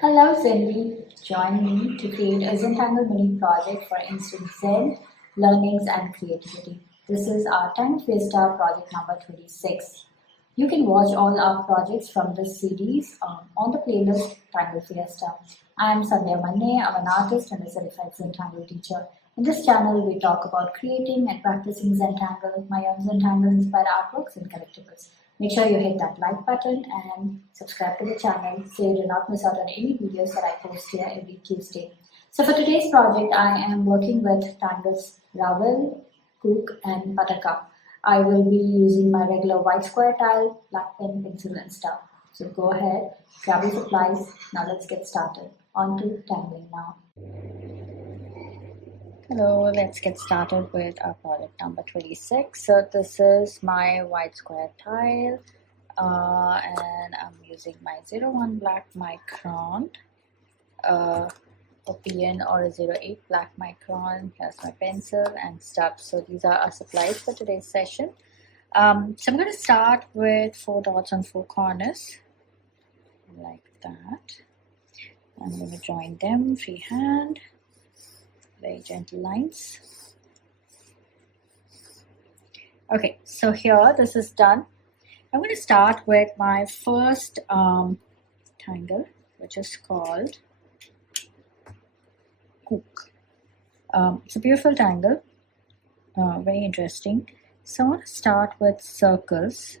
Hello Zenbeez, join me to create a Zentangle Mini Project for Instant Zen, Learnings and Creativity. This is our Tangle Fiesta project number 26. You can watch all our projects from this series on the playlist Tangle Fiesta. I am SANDHYA Manne, I'm an artist and a Certified Zentangle Teacher. In this channel, we talk about creating and practicing Zentangle, my own Zentangle inspired artworks and collectibles. Make sure you hit that like button and subscribe to the channel so you do not miss out on any videos that I post here every Tuesday. So for today's project, I am working with Tangles, RAVEL, KUKE and BUTTERCUP. I will be using my regular white square tile, black pen, pencil and stuff. So go ahead, grab your supplies. Now let's get started. On to tangling now. Hello, let's get started with our project number 26. So this is my white square tile and I'm using my 01 black micron, a PN or a 08 black micron. Here's my pencil and stub. So these are our supplies for today's session. So I'm going to start with 4 dots on 4 corners like that. I'm going to join them freehand. Very gentle lines. Okay, so here this is done. I'm going to start with my first tangle, which is called KUKE. It's a beautiful tangle, very interesting. So I want to start with circles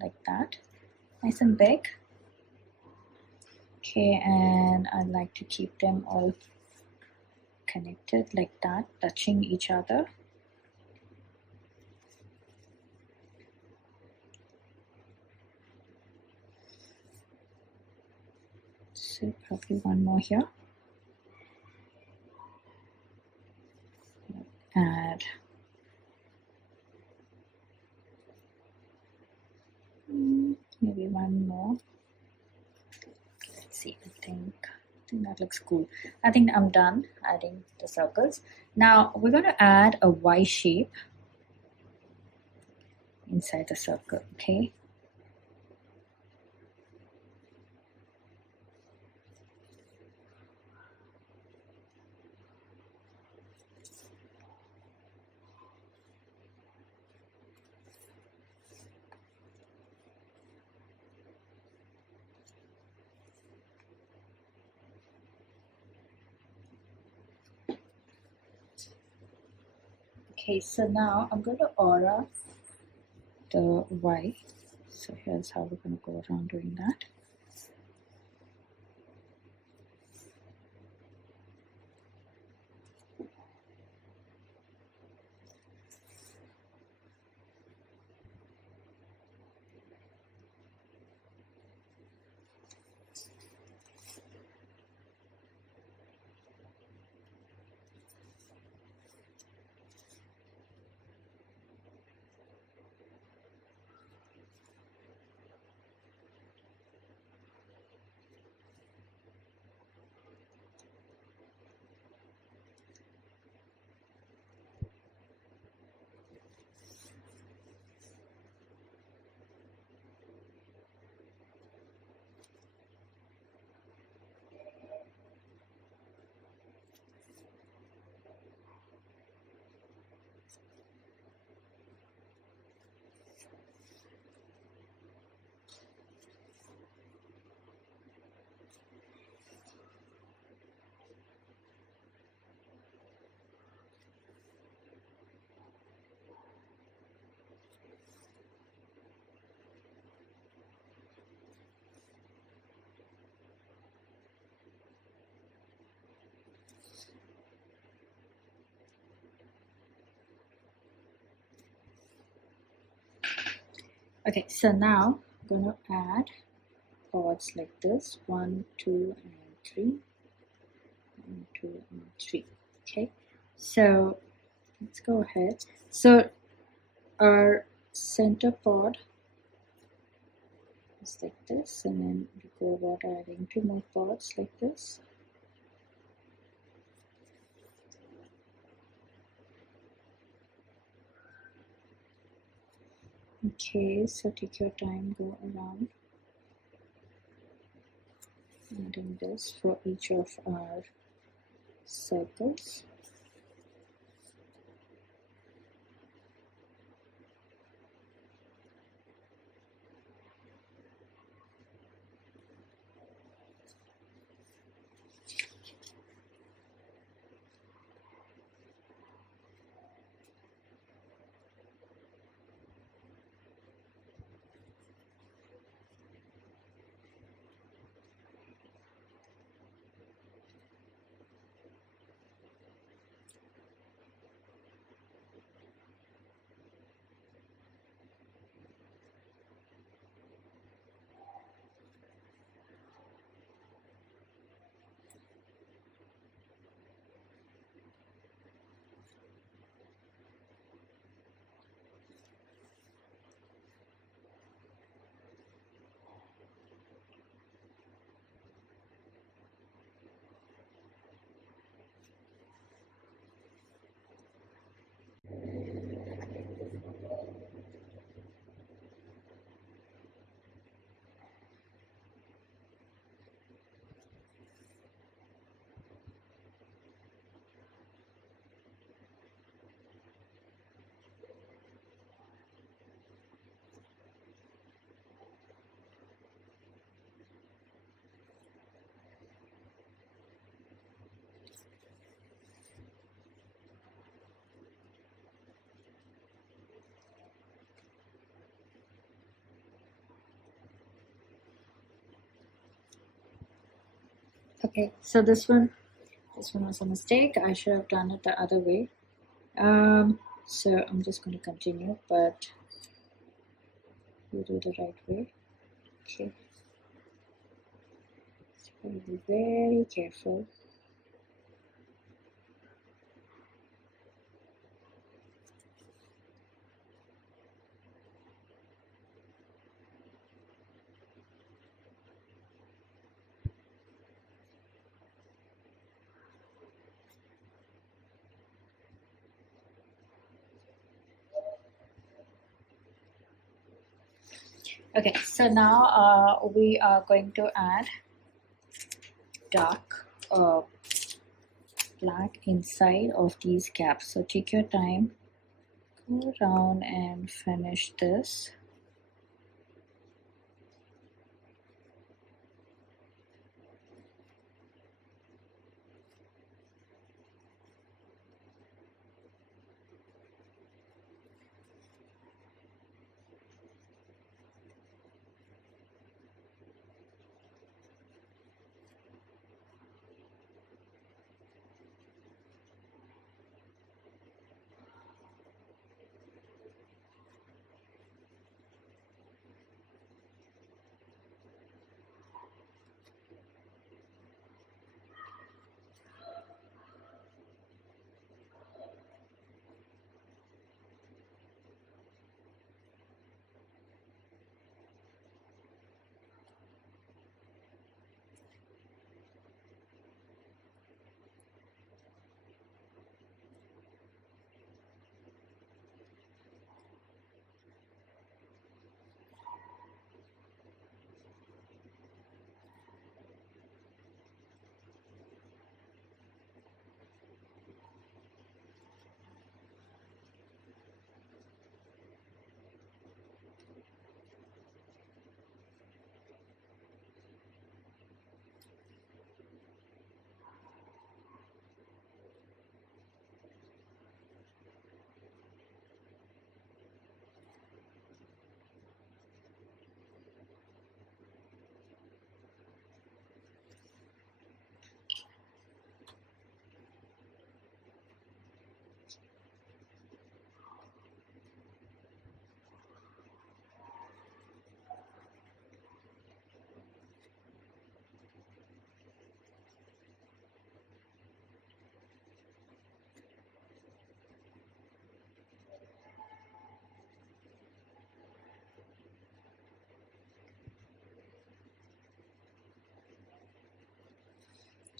like that, nice and big. Okay, and I'd like to keep them all connected like that, touching each other. So probably one more here. Add maybe one more. Let's see, I think that looks cool. I think I'm done adding the circles. Now we're going to add a Y shape inside the circle, okay? Okay, so now I'm going to aura the Y. So here's how we're going to go around doing that. Okay, so now I'm going to add chords like this, 1, 2, and 3, 1, 2, and 3. Okay, so let's go ahead. So our center pod is like this, and then we go about adding 2 more pods like this. Okay, so take your time, go around. adding this for each of our circles. Okay, so this one was a mistake. I should have done it the other way. So I'm just going to continue, but you do the right way. Okay, so be very careful. Okay, so now we are going to add dark black inside of these gaps. So take your time, go around and finish this.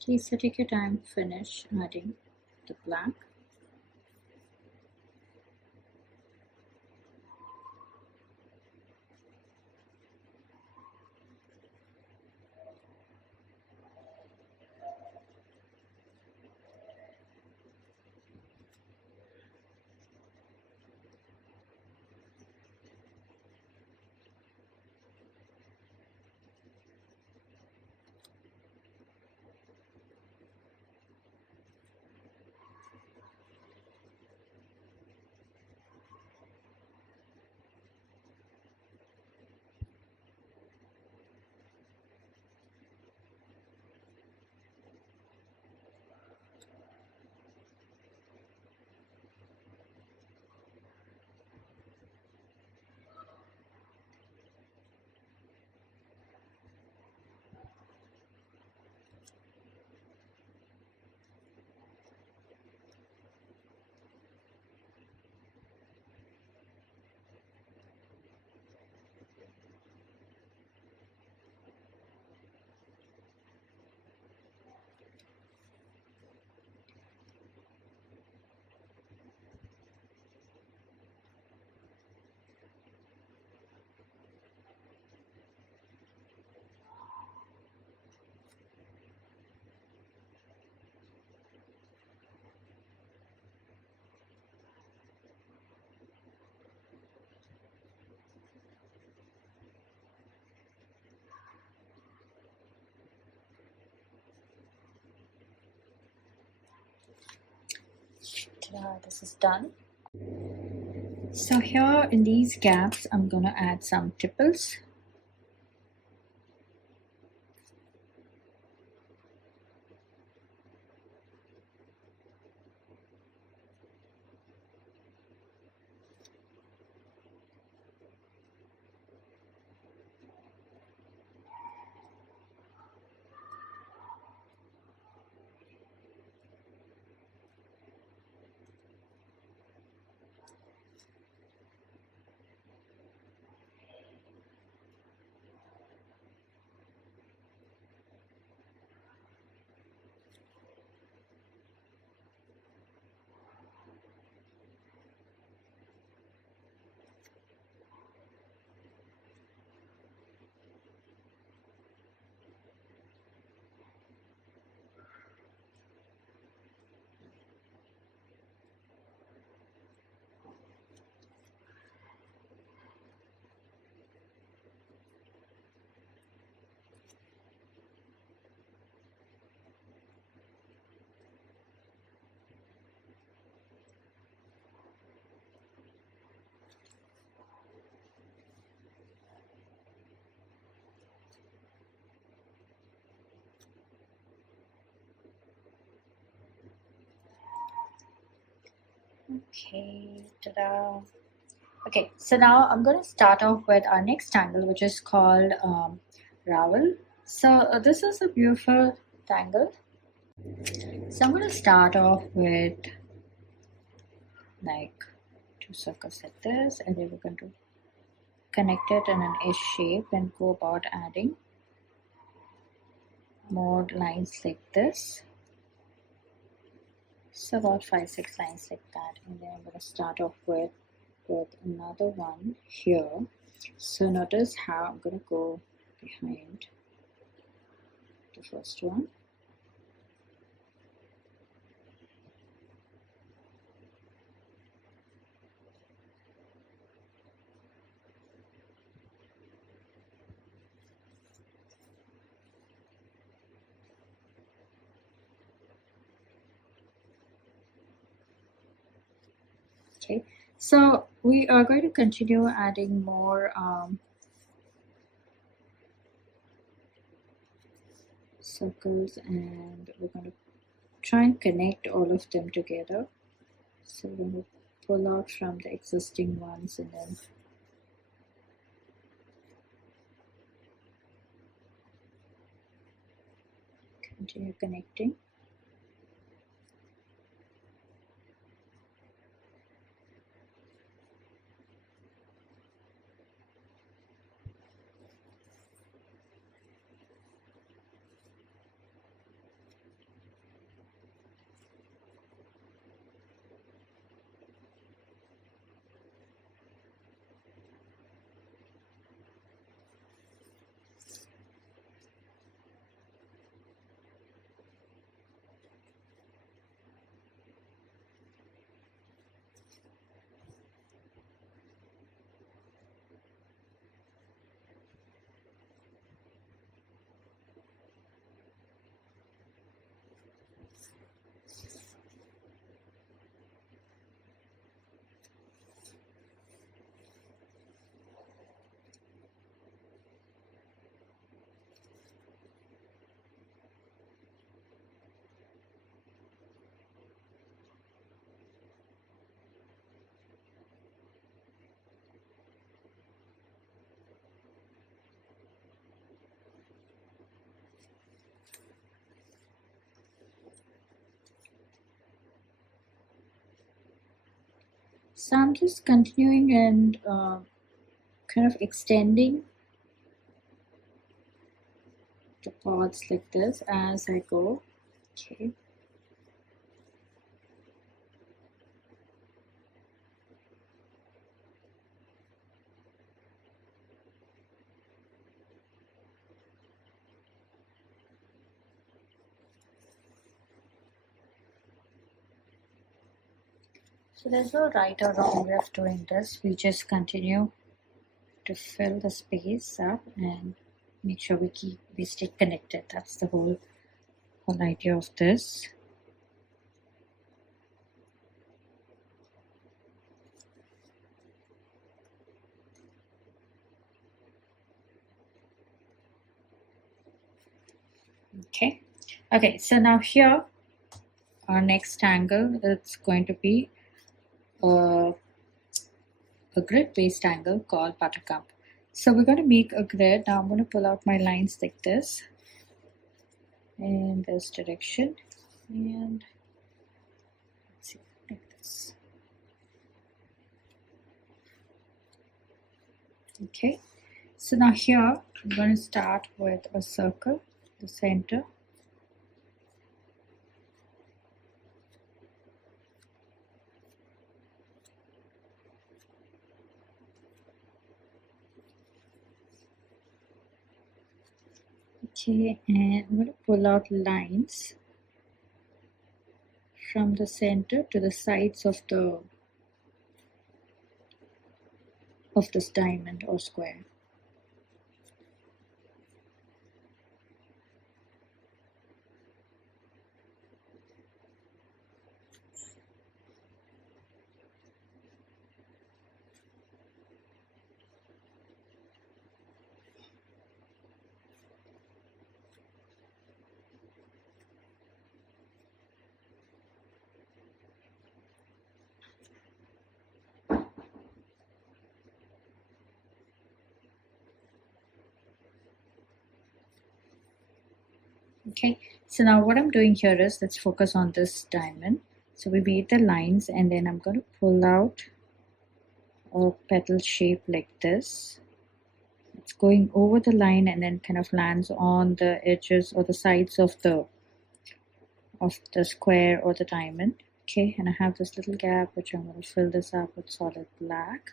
Okay, so take your time, finish adding the black. this is done. So here in these gaps, I'm going to add some tipples. Okay, ta-da. Okay, so now I'm going to start off with our next tangle, which is called RAVEL. So this is a beautiful tangle. So I'm going to start off with like 2 circles like this, and then we're going to connect it in an S shape and go about adding more lines like this. So about 5-6 lines like that, and then I'm going to start off with another one here. So notice how I'm going to go behind the first one. Okay, so we are going to continue adding more circles, and we're going to try and connect all of them together. So we're going to pull out from the existing ones and then continue connecting. So I'm just continuing and kind of extending the parts like this as I go. Okay. So there's no right or wrong way of doing this. We just continue to fill the space up and make sure we stay connected. That's the whole idea of this. Okay, so now here our next tangle, it's going to be a grid based tangle called Buttercup. So we're going to make a grid. Now I'm going to pull out my lines like this in this direction, and let's see, like this. Okay, so now here I'm going to start with a circle, the center. Okay, and I'm going to pull out lines from the center to the sides of this diamond or square. Okay, so now what I'm doing here is, let's focus on this diamond. So we made the lines, and then I'm going to pull out a petal shape like this. It's going over the line and then kind of lands on the edges or the sides of the square or the diamond. Okay, and I have this little gap which I'm going to fill this up with solid black.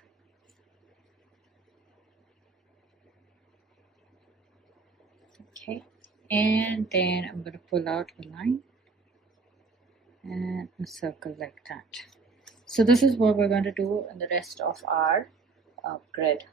Okay, and then I'm going to pull out a line and a circle like that. So this is what we're going to do in the rest of our grid.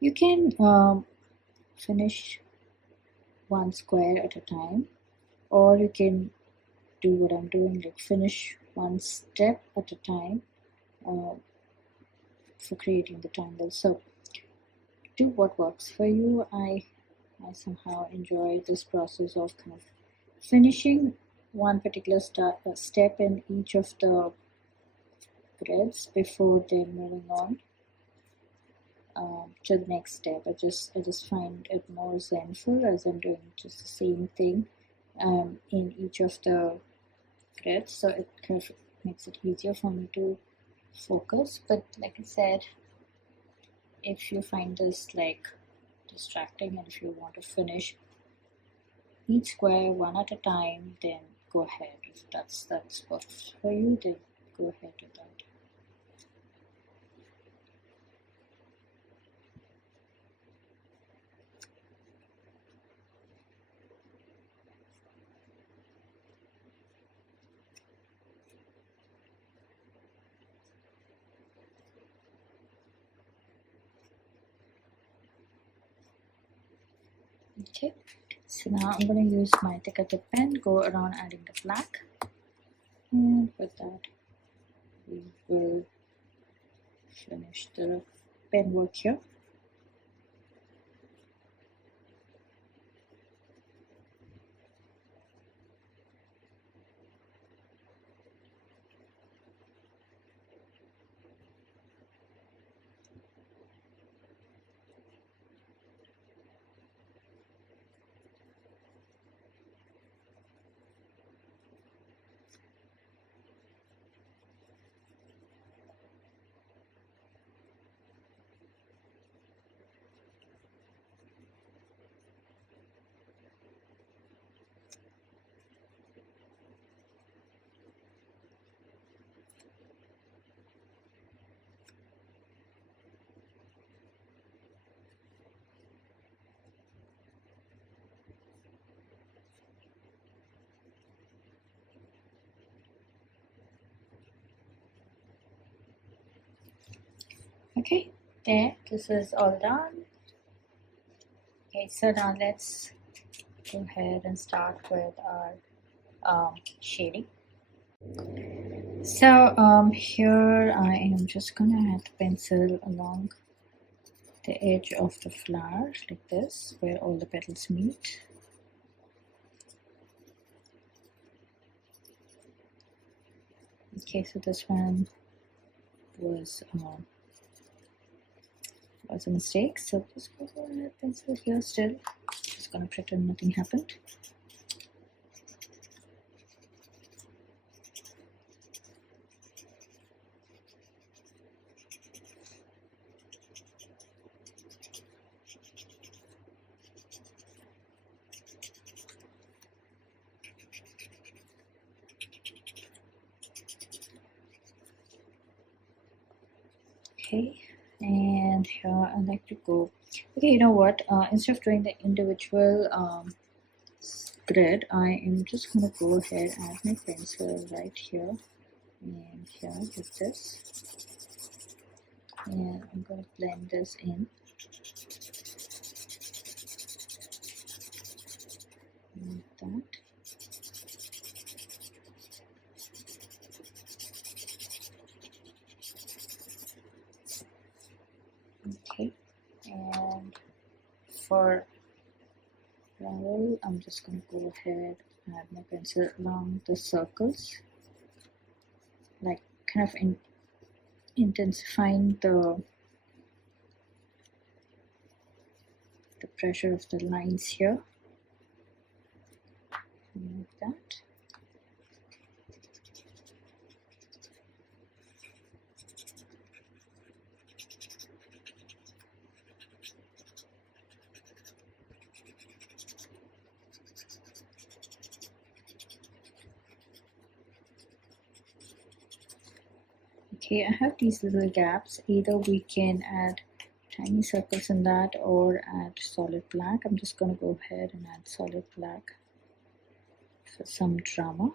You can finish one square at a time, or you can do what I'm doing, like finish one step at a time for creating the tangle. So do what works for you. I somehow enjoy this process of kind of finishing one particular step in each of the grids before then moving on to the next step. I just find it more zenful as I'm doing just the same thing in each of the grids, so it kind of makes it easier for me to focus. But like I said, if you find this like distracting and if you want to finish each square one at a time, then go ahead. If that's works for you, then go ahead with that. Okay, so now I'm going to use my thicker tip pen, go around adding the black, and with that we will finish the pen work here. Okay, there, this is all done. Okay, so now let's go ahead and start with our shading. So here I am just gonna add pencil along the edge of the flower like this, where all the petals meet. Okay, so this one was a mistake, so just go ahead, pencil here still. Just gonna pretend nothing happened. Okay, and here I like to go. Okay, you know what? Instead of doing the individual grid, I am just gonna go ahead and add my pencil right here and here like this, and I'm gonna blend this in. Like that. Okay, and for RAVEL, I'm just going to go ahead and add my pencil along the circles, like kind of intensifying the pressure of the lines here, like that. Okay, I have these little gaps. Either we can add tiny circles in that or add solid black. I'm just going to go ahead and add solid black for some drama.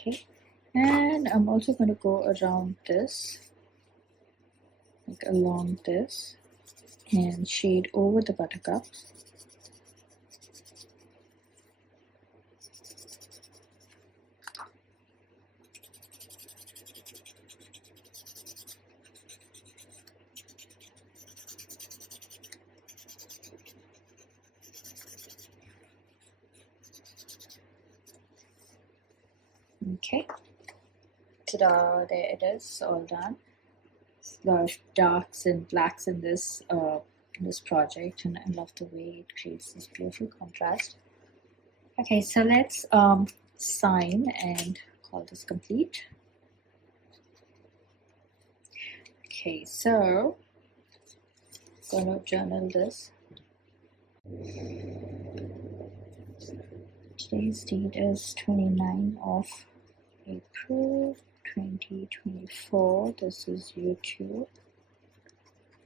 Okay, and I'm also going to go around this, like along this, and shade over the buttercups. Okay, ta-da, there it is, all done. It's a lot of darks and blacks in this project, and I love the way it creates this beautiful contrast. Okay, so let's sign and call this complete. Okay, so I'm gonna journal this. Today's date is 29 of April 2024. This is YouTube,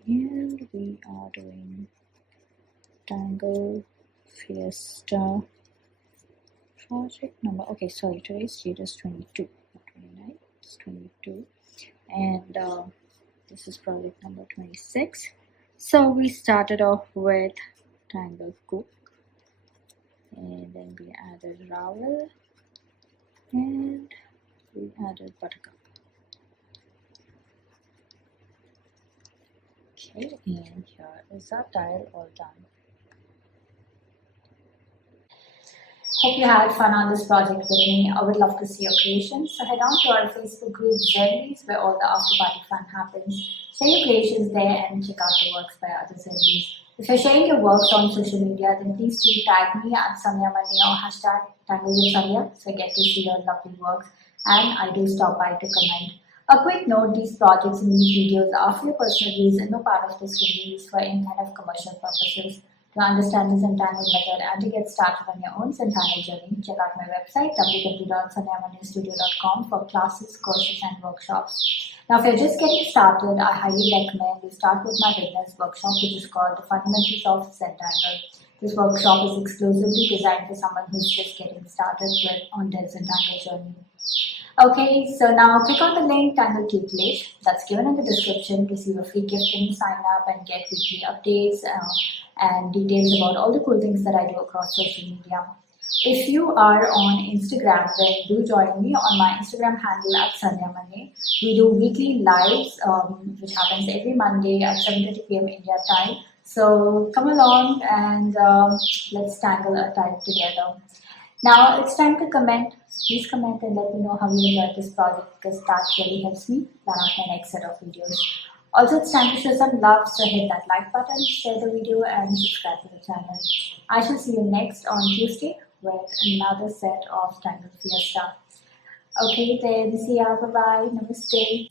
and we are doing Tangle Fiesta project number. Okay, sorry, today's date is 22, not 29. It's 22, and this is project number 26. So we started off with Tangle KUKE, and then we added RAVEL, and we added BUTTERCUP. Okay, and here is our tile all done. Hope you had fun on this project with me. I would love to see your creations. So head on to our Facebook group Zenbeez, where all the after party fun happens. Share your creations there and check out the works by other Zenbeez. If you're sharing your works on social media, then please do tag me at SANDHYA MANNE or hashtag #TangleWithSandhya so I get to see your lovely works, and I do stop by to comment. A quick note, these projects and these videos are for your personal use and no part of this can be used for any kind of commercial purposes. To understand the Zentangle method and to get started on your own Zentangle journey, check out my website www.sandhyamanne for classes, courses, and workshops. Now, if you're just getting started, I highly recommend you start with my beginners workshop, which is called The Fundamentals of Zentangle. This workshop is exclusively designed for someone who's just getting started on their Zentangle journey. Okay, so now click on the link Tangle KUKE that's given in the description to receive a free gift when you sign up and get weekly updates and details about all the cool things that I do across social media. If you are on Instagram, then do join me on my Instagram handle at SANDHYA MANNE. We do weekly lives, which happens every Monday at 7:30 p.m. India time. So come along and let's tangle a time together. Now it's time to comment. Please comment and let me know how you enjoyed this project, because that really helps me plan out my next set of videos. Also, it's time to show some love, so hit that like button, share the video, and subscribe to the channel. I shall see you next on Tuesday with another set of Tangle Fiesta. Okay then, see ya, bye bye, namaste.